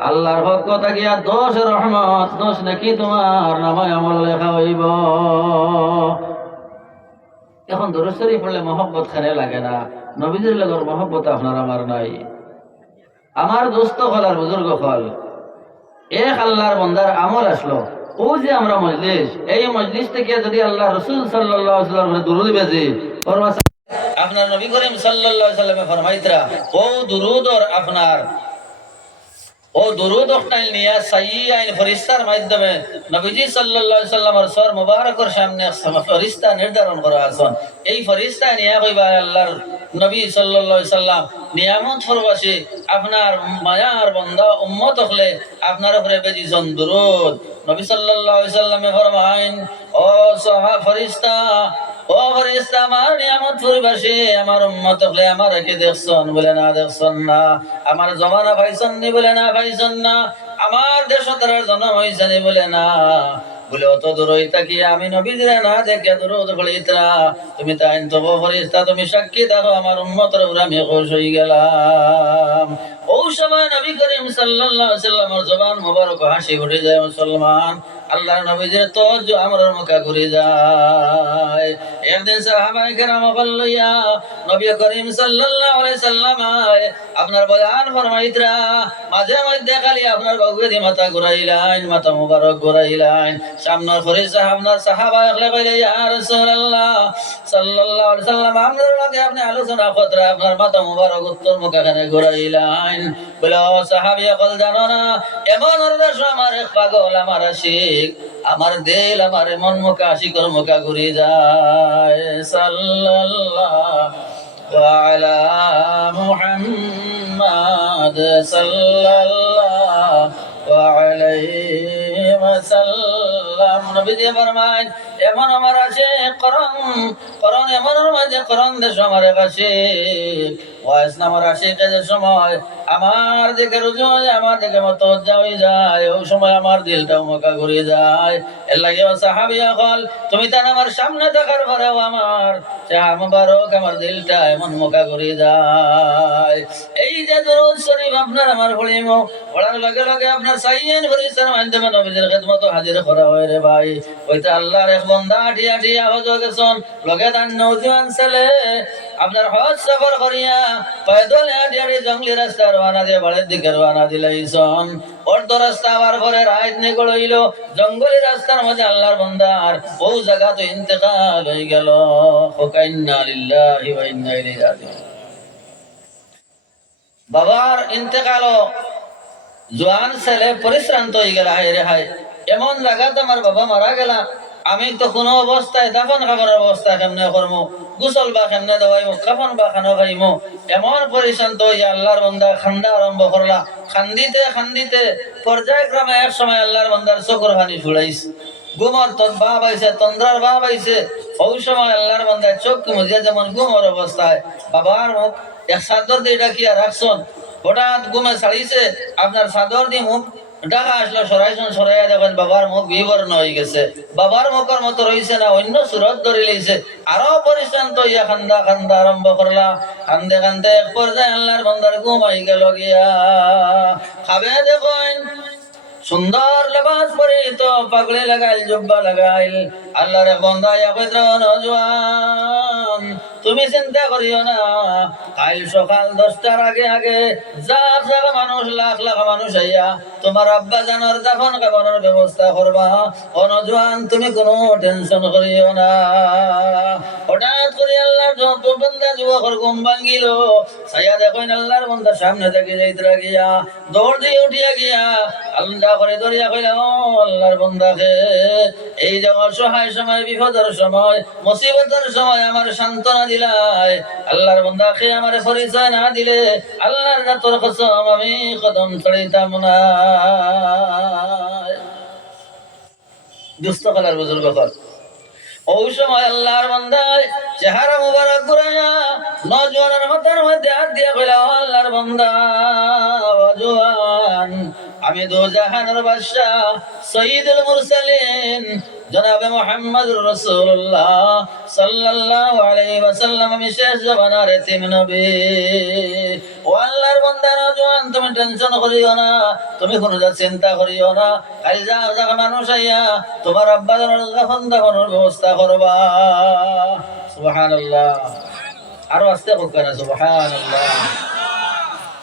আল্লাহর পক্ষ থেকে রহমত, দোষ নাকি তোমার নামে আমল লেখা হইব? এখন দরুদ শরীফ পড়লে মহব্বত খানে লাগে না। নবীজির লগর মহব্বত আপনার, আমার নাই। আমার দোস্ত হল আর বুজুর্গ হল এক আল্লাহর বন্দার আমল আসলো। ও যে আমরা মজলিস, এই মজলিস থেকে যদি আল্লাহ রসুল সাল্লাহ বেজে বেজি আপনার নবী করিম সাল্লাহ সাল্লামে ফরমাইতরা, ও দুরুদর আপনার ও দুরুদ অকটাইল নিয়া সাই আইন ফরিস্তার মাধ্যমে নবীজি সাল্লাল্লাহু আলাইহি সাল্লামের সর মুবারকর সামনে ফরিস্তা নির্ধারণ করা আছেন। এই ফরিস্তা নিয়া কইবা আল্লাহর নবী সাল্লাল্লাহু আলাইহি সাল্লাম নিয়ামত ফরবাসী আপনার মায়ার বান্দা উম্মত হলে আপনার উপরে বেজিজন দুরুদ। নবী সাল্লাল্লাহু আলাইহি সাল্লামে ফরমাইন, ও সাহা ফরিস্তা ও আমার নিয়ামত ফুরিবাসী আমার উম্মত হলে আমার রেখে দেখছন বলে না দেখছন না? আমার জমানা পাইছন নি বলে না পাইছন না? আমার দেশ তার জন্ম হয়েছে নি বলে না? বলে, অত দূর হইতা কি আমি নবীদের না দেখে দূর বলিতরা তুমি তাই তো ফরিস্তা তুমি সাক্ষী থাকো, আমার উম্মতের উপরে আমি খুশ হয়ে গেলাম। ও সময় নবী করিম সাল্লাল্লাহু আলাইহি সাল্লামের জবান মুবারক হাসি উঠে যায়, মুসলমান। আল্লাহর নবীজির তওয়াজ্জু আমরার মুখে ঘুরে যায়। একদিন সাহাবায়ে কেরাম বললিয়া নবী করিম সাল্লাল্লাহু আলাইহি সাল্লাম আপনার বয়ান ফরমাইতরা, মাঝে মধ্যে খালি আপনার বাগুয়ে মাথা ঘুরাইলাইন মাথা মুবারক ঘুরাইলাইন সামনের ফরিস্তা আপনার সাহাবা একলে কইলে, ইয়া রাসূলুল্লাহ, সাল্লাল্লাহু আলাইহি সাল্লাম আপনার লগে আপনি আলোচনা করতরা আপনার মাথা মুবারক উত্তর মুখে খানে ঘুরাইলাইন বলে, ও সাহাবী কল জানো না, এমন অর্দাস আমার পাগল, আমার আশিক, আমার দিল, আমার মন মুখা আশিকর মুখা ঘুরে যায়। সাল্লাল্লাহু আলা মুহাম্মাদ সাল্লাল্লাহু আলাইহি ওয়াসাল্লাম। নবীজি ফরমায় এমন আমার আছে করণ করণ এমন মাঝে, করণ দেশ আমার কাছে ওয়াইস নামার আসে কাজের সময় আমার দিকে রুজু হয় আমার দিকে মতো হয়ে যায়। ওই সময় আমার দিলটা মকা ঘুরে যায়। এর লাগে সাহাবিয়া কল তুমি তার সামনে দেখার পরেও আমার চার মুবারক আমার এমন মোকা ঘুরে যায়। এই যে দরুদ শরীফ আপনার আমার পড়িম পড়ার লগে লগে আপনার সাইয়েন ফরিস্তার মাধ্যমে নবীদের খেদমত হাজির করা হয় রে ভাই। ওইটা আল্লাহর এক বন্দা আটিয়া আটিয়া হজ গেছন, লগে তার নৌজওয়ান ছেলে। আপনার হজ সফর করিয়া পয়দল আটি জঙ্গলি রাস্তা রওনা দিয়ে বাড়ির দিকে রওনা দিলাইছন অর্ধ রাস্তা আবার পরে রাত নিকল হইল, জঙ্গলি রাস্তার মাঝে আল্লাহর বন্দার ও জায়গা তো ইন্তেকাল হয়ে গেল। ফকাইন্না লিল্লাহি ওয়া ইন্না ইলাইহি রাজিউন। বাবার ইন্তেকাল জোয়ান ছেলে পরিশ্রান্ত হয়ে গেল, হায় রে হায়। এমন জায়গাতে আমার বাবা মারা গেলা আমি তো কোনো অবস্থায় দাফন খাবার অবস্থা কেমনে করব গুসল বা কেমনে দেওয়াইমো? কাফন বা খানো খাইমো? এমন পরিশান্ত হইয়া আল্লাহর বন্দা খান্দা আরম্ভ করলা। খান্দিতে খান্দিতে পর্যায়ক্রমে এক সময় আল্লাহর বন্দার চকুর হানি ছুড়াইছে গুমর তন বা পাইছে তন্দ্রার বা পাইছে ওই সময় আল্লাহর বন্দায় চোখ মুজিয়া যেমন গুমর অবস্থায়। বাবার মুখ এক চাদর দিয়ে ডাকিয়া রাখছন হঠাৎ গুমে ছাড়িছে, আপনার চাদর দিয়ে মুখ ডাকা আসলো, সরাইছন, সরাইয়া দেখেন বাবার মুখ বিবর্ণ হয়ে গেছে। বাবার মুখের মতো রয়েছে না, অন্য সুরত ধরে লইছে। আরও পরিশ্রান্ত হইয়া খান্দা খান্দা আরম্ভ করলা কান্দে কান্দে এক পর্যায়ে আল্লাহর বন্দার ঘুম হয়ে গেল গিয়া। খাবে দেখেন সুন্দর লেবাস পরিত পাগড়ি লাগাইল, জুব্বা লাগাইল। আল্লাহর এক বন্দা একত্র নজওয়ান। তুমি চিন্তা করিও না, কাল সকাল দশটার আগে আগে লাখ লাখ মানুষ, লাখ লাখ মানুষ আইয়া তোমার আব্বা জানার দাফন কাবানোর ব্যবস্থা করবা। ও নজওয়ান, তুমি কোনো টেনশন করিও না। হঠাৎ করে আল্লাহর বন্দা যুবকর ঘুম ভাঙ্গিল সাইয়া দেখেন আল্লাহর বন্দা সামনে থেকে যাইতে গিয়া দৌড় দিয়ে উঠিয়া গিয়া আল্লাহ করে ধরিয়া কইলা ও আল্লাহর বন্দাকে, এই যে অসহায় সময়, বিপদের সময়, মুসিবতের সময় আমার সান্ত্বনা দিলাই। আল্লাহর বন্দাকে আমার পরিচয় না দিলে, আল্লাহর জাতর কসম আমি কদম ছড়িতাম না। দুস্থ কালার বুজুর্গ কর। ওই সময় আল্লাহর বান্দায় চেহারা মুবারক ঘুরাইয়া, নজওয়ানের মাথার মধ্যে হাত দিয়া কইলা আল্লাহর বান্দা, ও জওয়ান আমি দু জাহানের বাদশাহ সঈদুল মুরসালিন, জনাবে মোহাম্মদ রসুল্লাহ সাল্লাল্লাহু আলাইহি ওয়াসাল্লাম, আমি শেষ জমানার এতিম নবী। ও আল্লাহর তুমি টেনশন করিও না, তুমি কোনো যা চিন্তা করিও না। খালি যা যা মানুষ আইয়া তোমার আব্বা যখন দাফনের ব্যবস্থা করবা। সুবহানাল্লাহ। আরও আস্তে হোক না, সুবহানাল্লাহ।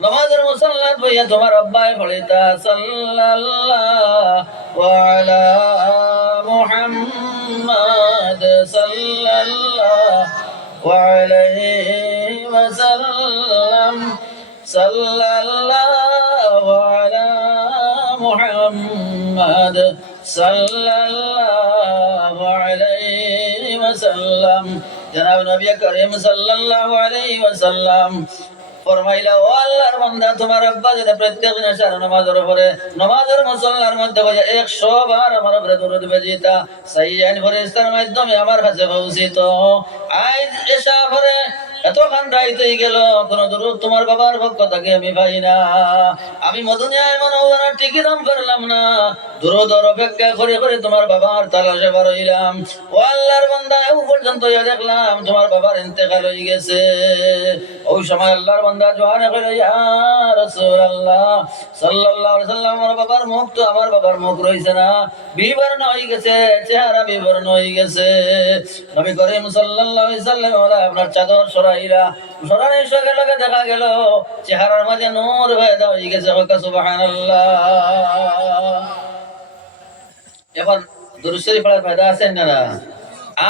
নামাজের মুসাল্লাত বইয়া তোমার আব্বাই পড়িতা সাল্লাল্লাহু আলা মুহাম্মাদ সাল্লাল্লাহু আলাইহি ওয়াসাল্লাম সাল্লাল্লাহু আলা মুহাম্মাদ সাল্লাল্লাহু আলাইহি ওয়াসাল্লাম জনাব নবী করিম সাল্লাল্লাহু আলাইহি ওয়াসাল্লাম ও একশো বার আমার মাধ্যমে আমার কাছে পৌঁছিত। আজ এশা পরে এত খান্ডাইতে গেল, কোন দরুদ তোমার বাবার পক্ষ থেকে আমি পাই না। আমি মদুনিয়ায় মনে ওরা টিকি দাম পারলাম না দূরদর অপেক্ষা করে করে তোমার বাবার তালাশে বার হইলাম ও আল্লাহর বান্দা এও পর্যন্ত ইয়া দেখলাম তোমার বাবার ইন্তেকাল হয়ে গেছে। ওই বান্দা সাল্লাল্লাহু আলাইহি সাল্লাম, আমার বাবার মুখ তো আমার বাবার মুখ রইছে না। বিবর্ণ হয়ে গেছে, চেহারা বিবর্ণ হয়ে গেছে। নবী করিম সাল্লাল্লাহু আলাইহি সাল্লাম আপনার চাদর সরাইরা সরানোর সঙ্গে লগে দেখা গেল, চেহারার মাঝে নূর ভেদা হয়ে গেছে। সুবহানাল্লাহ। এখন দুরুশরী ফেলার ফায়দা আছে না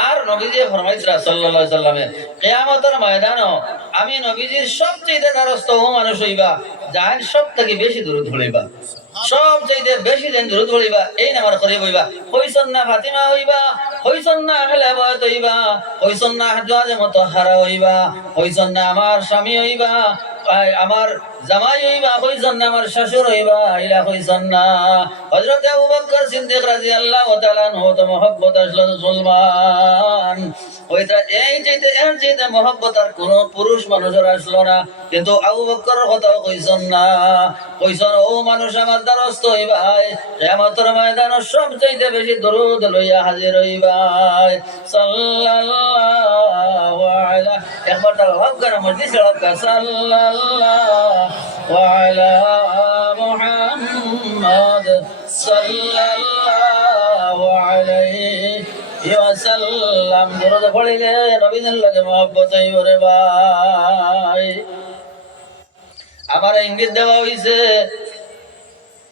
আর নবীজি ফরমাইছরা সাল্লাল্লাহু আলাইহি সাল্লামে, কিয়ামতের ময়দানও আমি নবীজির সবচেয়ে দ্বারস্থ ও মানুষ হইবা, যাহার সব থেকে বেশি দূর ধরিবা সব চাইতে বেশি দিন দূর ধরিবা এই নামার করে বইবা। হইছন না ফাতিমা হইবা হইছন না আহলে বয়ত হইবা হইছন না হাজাজে মতো হারা হইবা হইছন না আমার স্বামী হইবা আমার জামাই হইবা হইছন না আমার শ্বশুর হইবা, ইলা হইছন না হযরত আবু বকর সিদ্দিক রাদিয়াল্লাহু তাআলা আনহু তো মহব্বত আসলো মুসলমান। ওইটা এই যেতে এর যেতে মহব্বত আর কোন পুরুষ মানুষের আসলো না। কিন্তু আবু বকরের কথাও কইছন না কইছন ও মানুষ আমার দ্বারস্থ হইবাই। কিয়ামতের ময়দান সব চাইতে বেশি দরুদ লইয়া হাজির হইবাই। সাল্লাল্লাহু আলা একবার তার হক করে মজলিস হক সাল্লাল্লাহু আলা মুহাম্মদ সাল্লাল্লাহু আলাইহি ওয়াসাল্লাম। দরুদ আমার ইঙ্গিত দেওয়া হইছে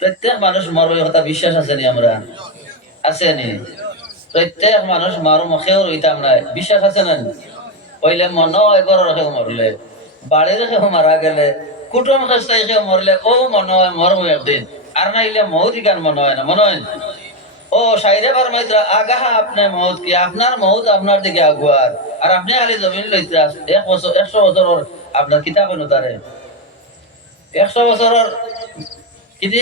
প্রত্যেক মানুষ মরবে কথা বিশ্বাস আছে নি আমরা? আছে নি? প্রত্যেক মানুষ মারো মুখেও রইতাম না বিশ্বাস আছে না কইলে মন এগর রেখেও মরলে বাড়ি রেখেও মারা গেলে, কুটুম খেস্তাই খেয়েও মরলে, ও মনে হয় মরবো একদিন। আর নাইলে মৌতি গান মনে হয় না? মনে হয়? ও সাইরে বার মাইত্রা, আগাহা আপনার মৌত কি? আপনার মৌত আপনার দিকে আগুয়ার। আর আপনি খালি জমিন লইতে এক বছর একশো বছরের আপনার কিতাব অনুতারে একশো বছরের কিদি?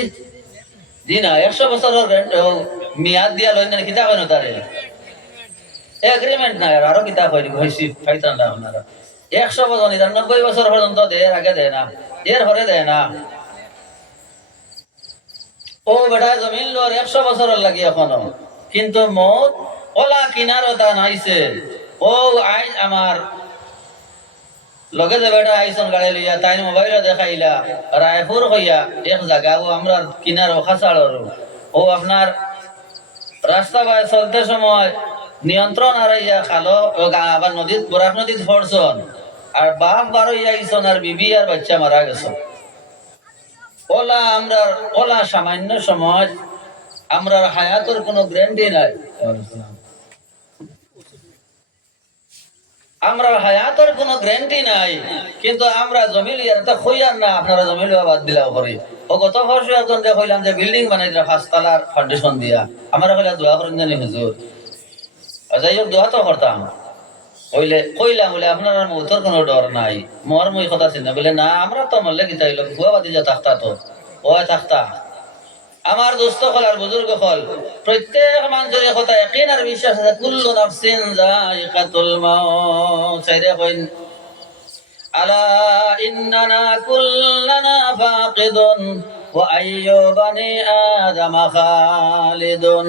জি না, একশো বছরের মেয়াদ দিয়া লই না, কিতাব অনুতারে এগ্রিমেন্ট নাই, আরও কিতাব হয়নি হয়েছি ফাইতান না আপনারা। একশো বছর, নিরানব্বই বছর পর্যন্ত দেয় আগে দেয় না। এর হরে দেয় না। ও বেটা, জমিন লোর একশো বছরের লাগি এখনও। কিন্তু মত ওলা কিনার তা নাইছে। ও আইন আমার লগে যে বেটা আইসন গাড়ি লইয়া তাই মোবাইল দেখাইলা। রায়পুর হইয়া এক জায়গা ও আমরা কিনার খাসাড়র ও আপনার রাস্তা বাই চলতে সময় নিয়ন্ত্রণ আর ইয়া খালো, ও আবার নদীত বরাক নদীত পড়ছন আর বাপ বারো ইয়াইছন আর বিবি আর বাচ্চা মারা গেছ ওলা আমরা ওলা সামান্য সমাজ আমরা হায়াতের কোনো গ্যারান্টি নাই। আমরা হায়াতের কোনো গ্যারান্টি নাই, কিন্তু আমরা জমি লিয়ার তো হইয়ার না, আপনারা জমি লিয়া বাদ দিলাও করি ও গত বর্ষ একজন যে কইলাম যে বিল্ডিং বানাই দিলাম পাঁচতলার ফাউন্ডেশন দিয়া। আমরা কইলা দোয়া করেন জানি হুজুর। যাই হোক, দোয়া তো করতাম। কইলে, কইলাম বলে, আপনার মৌতর কোনো ডর নাই। মোর মই কথা চিন্তা বলে, না, আমরা তো মরলে কি চাইল ভুয়া বাদি যা, থাকতা তো। ও, থাকতা। আমার দোস্ত হল আর বুজুর্গ হল প্রত্যেক মানুষের কথা একই আর বিশ্বাস আছে, কুল্লু নাফসিন যায়িকাতুল মাউত। চাইরে কইন আলা ইন্নানা কুল্লানা ফাকিদুন, ওয়া আইয়ুবানি আদম খালিদুন।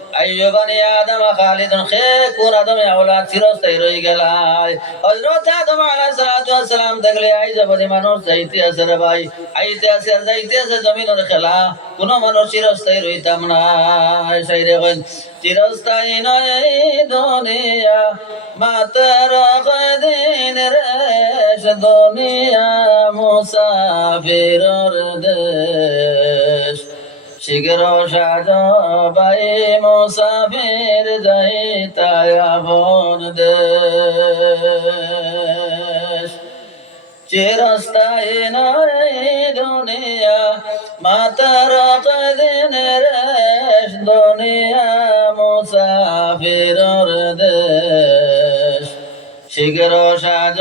আইয়ুবানি আদম খালিদুন খে কোন আদমে চিরস্থায়ী রয়ে গেলাই। হযরত আদম আলাইহিস সালাতু দেখলে, আই যাবনি মানুষ যাইতে আছে রে ভাই, আইতে যাইতে আছে জমিনের খেলা, কোন মানুষ চিরস্থায়ী রইতাম না। সাইরে কইন, চিরস্থায়ী নয় দুনিয়া, মাতার কদিন রেশ দুনিয়া মুসাফিরর দেশ। শীঘ্র সাজ বাই মুসাফির যাই আপন দেশ। চিরস্থায়ী নয় দুনিয়া, মাতার কদিন রেশ, দুনিয়া মুসাফিরর দেশ। শীঘ্র সাজ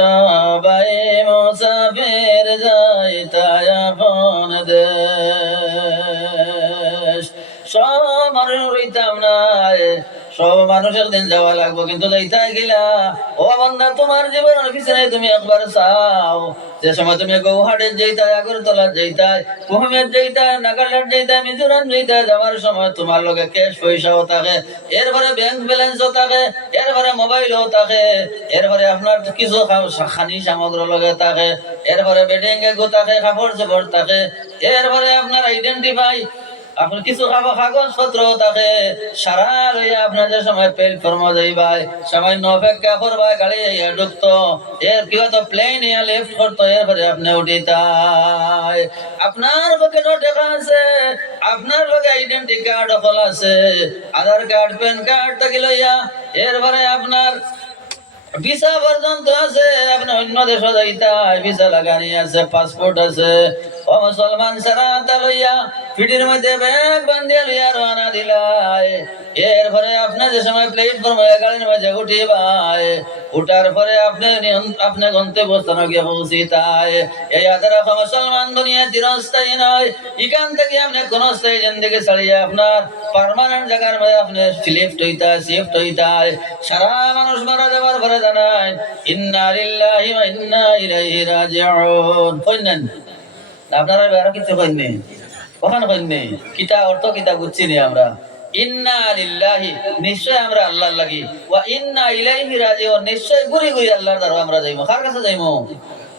সব মানুষের দিন যাওয়া লাগবো, কিন্তু যাইতে গেলা। ও বন্ধা তোমার জীবনের পিছনে তুমি একবার চাও যে সময় তুমি গৌহাটে যেইতাই আগরতলা যেইতাই, কুহমের যেইতাই, নাগাল্যান্ড যেইতাই, মিজোরাম যেইতাই, যাওয়ার সময় তোমার লগে ক্যাশ পয়সাও থাকে, এরপরে ব্যাংক ব্যালেন্সও থাকে, এরপরে মোবাইলও থাকে, এরপরে আপনার কিছু খানি সামগ্রী লগে থাকে, এরপরে বেডিং এগো থাকে কাপড় চোপড় থাকে, এরপরে আপনার আইডেন্টিফাই আপনার কিছু খাবার কাগজ পত্র থাকে সারা লইয়া আপনার যে সময় পেল ফর্ম যাইবাই সামান্য অপেক্ষা করবাই গাড়ি ইয়া ঢুকতো। এর কি হতো প্লেন লিফট করতো, এরপরে আপনি উঠিতাই। আপনার পকেটও টাকা আছে, আপনার লগে আইডেন্টি কার্ড অকল আছে। আধার কার্ড প্যান কার্ড থাকি লইয়া, এরপরে আপনার ভিসা পর্যন্ত আছে, আপনি অন্য দেশ যাইতাই ভিসা লাগানি আছে পাসপোর্ট আছে। ও মুসলমান সারা তা লইয়া পিঠির মধ্যে ব্যাগ বান্ধিয়া লইয়া রওনা দিলাই। এরপরে আপনি যে সময় প্লেটফর্ম গাড়ির মাঝে উঠিবাই, উঠার পরে আপনি আপনি গন্তব্যস্থানে গিয়ে পৌঁছিতাই। এই আদার মুসলমান দুনিয়া চিরস্থায়ী নয়। এখান থেকে আপনি কোন স্থায়ী জিন্দগি ছাড়িয়ে আপনার পার্মানেন্ট জায়গার মধ্যে আপনি লিফট হইতা শিফট হইতাই। সারা মানুষ মারা যাওয়ার পরে জানাই, ইন্না লিল্লাহি ওয়া ইন্না ইলাইহি রাজিউন। কইনেন আপনারা বেরা কিছু কইনে কখন হইনি কিতা অর্থ, কিতা বুঝছি নি আমরা। ইন্না লিল্লাহি, নিশ্চয় আমরা আল্লাহর লাগি। ওয়া ইন্না ইলাইহি রাজিউন, নিশ্চয় ঘুরি ঘুরি আল্লাহর দরবারে আমরা যাইমু। কার কাছে যাইমু?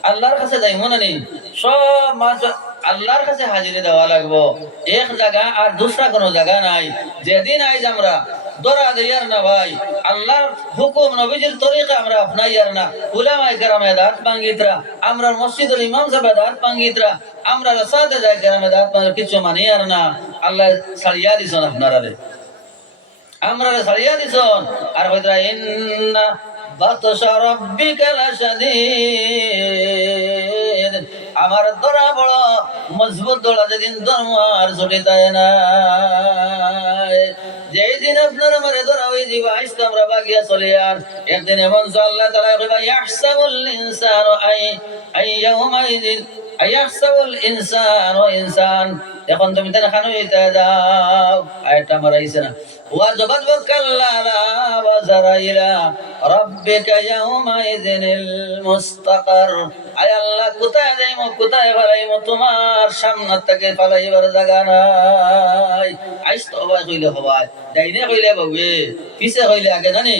আল্লাহর কাছে যাইমু না নি? সব মাছ আল্লাহর কাছে হাজিরে দেওয়া লাগবো। এক জায়গা আর দুসরা কোনো জায়গা নাই। যেদিন আইজ আমরা দরা দিয়ার না ভাই। আল্লাহর হুকুম, নবীজির তরিকা আমরা আপনাইয়ার না। উলামায়ে কেরামে দাঁত পাঙ্গিতরা আমরা মসজিদের ইমাম সাহেব দাঁত পাঙ্গিতরা আমরা রাসাতে যাই কেরামে দাঁত পাঙ্গিত কিছু মানি আর না। আল্লাহ ছাড়িয়া দিছেন আপনারা রে আমরা ছাড়িয়া দিছন। আর হইতরা ইন্না বাতশা রাব্বিকা লাশাদীদ। আমার দরা বড়, মজবুত দড়া যেদিন ধর্ম আর ছুটি দেয় না যেই দিন আপনার আমার ধরা হয়ে যাবে আইস আমরা বাগিয়া চলে আর। একদিন এমন আল্লাহ তাআলা কইবা, ইয়াহসাবুল আয়াহসাবুল ইনসান, ও ইনসান, এখন তুমি তার খানো এটা দাও আয়টা মারাইছে না। ওয়া জবাদ বকাল্লা ওয়া জারাইলা, রাব্বিকা ইয়াউমা ইযিনিল মুস্তাকার। আয় আল্লাহ, কোথায় যাইমু, কোথায় ফলাইমু, তোমার সামনে থেকে ফলাইবার জায়গা নাই। আইস তবা কইলে হবাই দাইনে কইলে বাবু পিছে কইলে আগে জানি?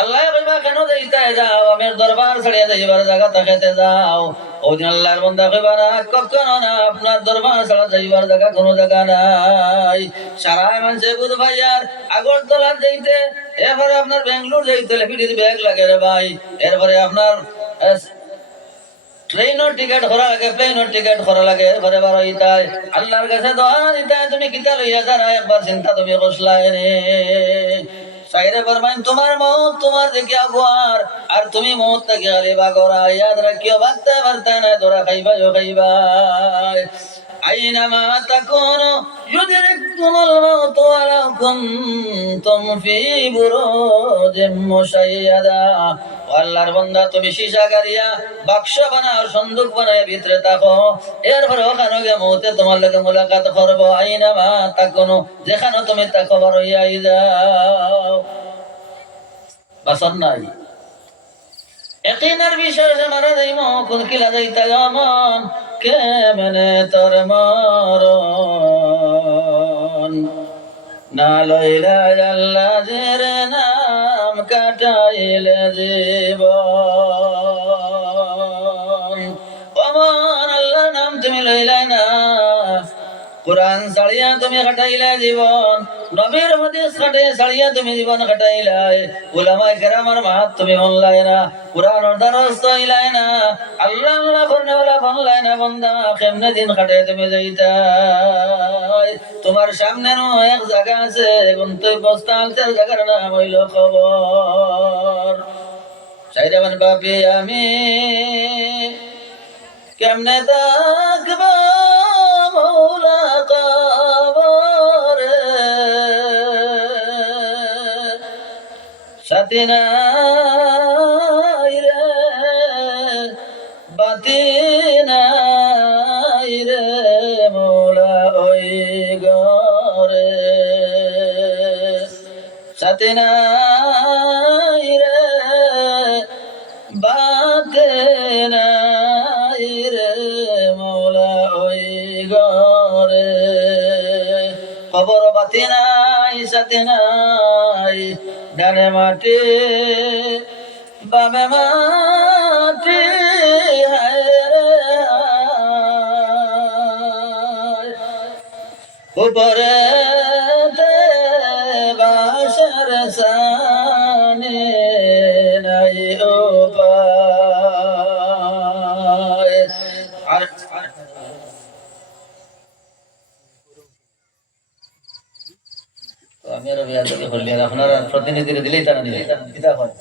আল্লাহ কইবা কেন যাইতে যাও? আমের দরবার ছাড়িয়ে যাইবার জায়গা তাকাইতে যাও। ওদিন আল্লাহর বন্দা কইবা, না কখনো না? আপনার দরবার ছাড়া যাইবার জায়গা কোনো জায়গা নাই। সারা মানুষে বুধ ভাইয়ার আগরতলা যাইতে এরপরে আপনার বেঙ্গলোর যাইতে পিঠিতে ব্যাগ লাগে রে ভাই। এরপরে আপনার ট্রেনের টিকিট করা লাগে, প্লেনের টিকিট করা লাগে ঘরে বার হইতাই আল্লাহর কাছে দোয়া দিতাই তুমি কিতা লইয়া যারা একবার চিন্তা তুমি কষলাই রে সাইরে ফরমাইন, তোমার মত, তোমার দিকে আগুয়ার। আর তুমি মত তাকে আরে বাগরা ইয়াদ রাখিও বার্তা বার্তা না ধরা খাইবা যো খাইবা। আইনামা তাকুনু ইউদরিকুমুল মাউত ওয়া লাউ কুনতুম ফি বুরুজিম মুশাইয়াদা। আল্লাহর বন্দা তুমি সীসা গাড়িয়া বাক্স বানাও, সন্দুক বানায় ভিতরে থাকো। এরপরে ওখানে গিয়ে মৌতে তোমার লগে মুলাকাত করব। আইনা মা তাকোনো, যেখানে তুমি তাকো বার হইয়া যাও বাসন নাই। একিনার যে মারা যাইম, কোন কিলা যাইতা গমন কে মানে তোর মরণ? না লইলা আল্লাহ নাম কাটাইলে দেব। অমন আল্লাহ নাম তুমি লইলে না। কোরআন সাড়িয়া তুমি কাটাইলে জীবন। নবীর হাদিস কাটে সাড়িয়া তুমি জীবন কাটাইলাই উলামায়ে কেরামার মাত তুমি বনলাই না কোরআন দরস হইলাই না, আল্লাহ আল্লাহ করনে ওলা বনলাই না বন্দা, কেমনে দিন কাটে তুমি যাইতাই? তোমার সামনে এক জায়গা আছে, গন্তব্যস্থল, তার জায়গার নাম হইল খবর সাইরাবান বাপি আমি কেমনে থাকব মৌলা সাথী নাই রে বাতি নাই রে মৌলা মাটি বামে মাটি উপরে আর আপনারা প্রতিনিধিরা দিলেই তারা দিতে হয়